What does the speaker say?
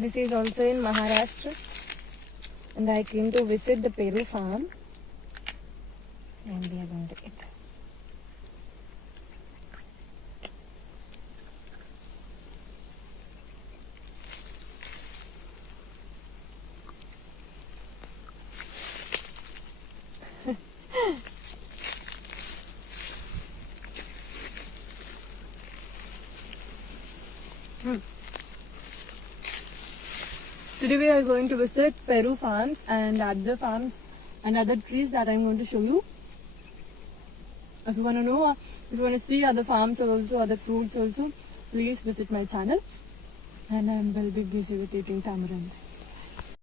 This is also in Maharashtra, and I came to visit the Peru farm, and we are going to eat this. Today we are going to visit Peru farms and other farms and other trees that I'm going to show you. If you want to know, if you want to see other farms or also other fruits also, please visit my channel. And I will be busy with eating tamarind.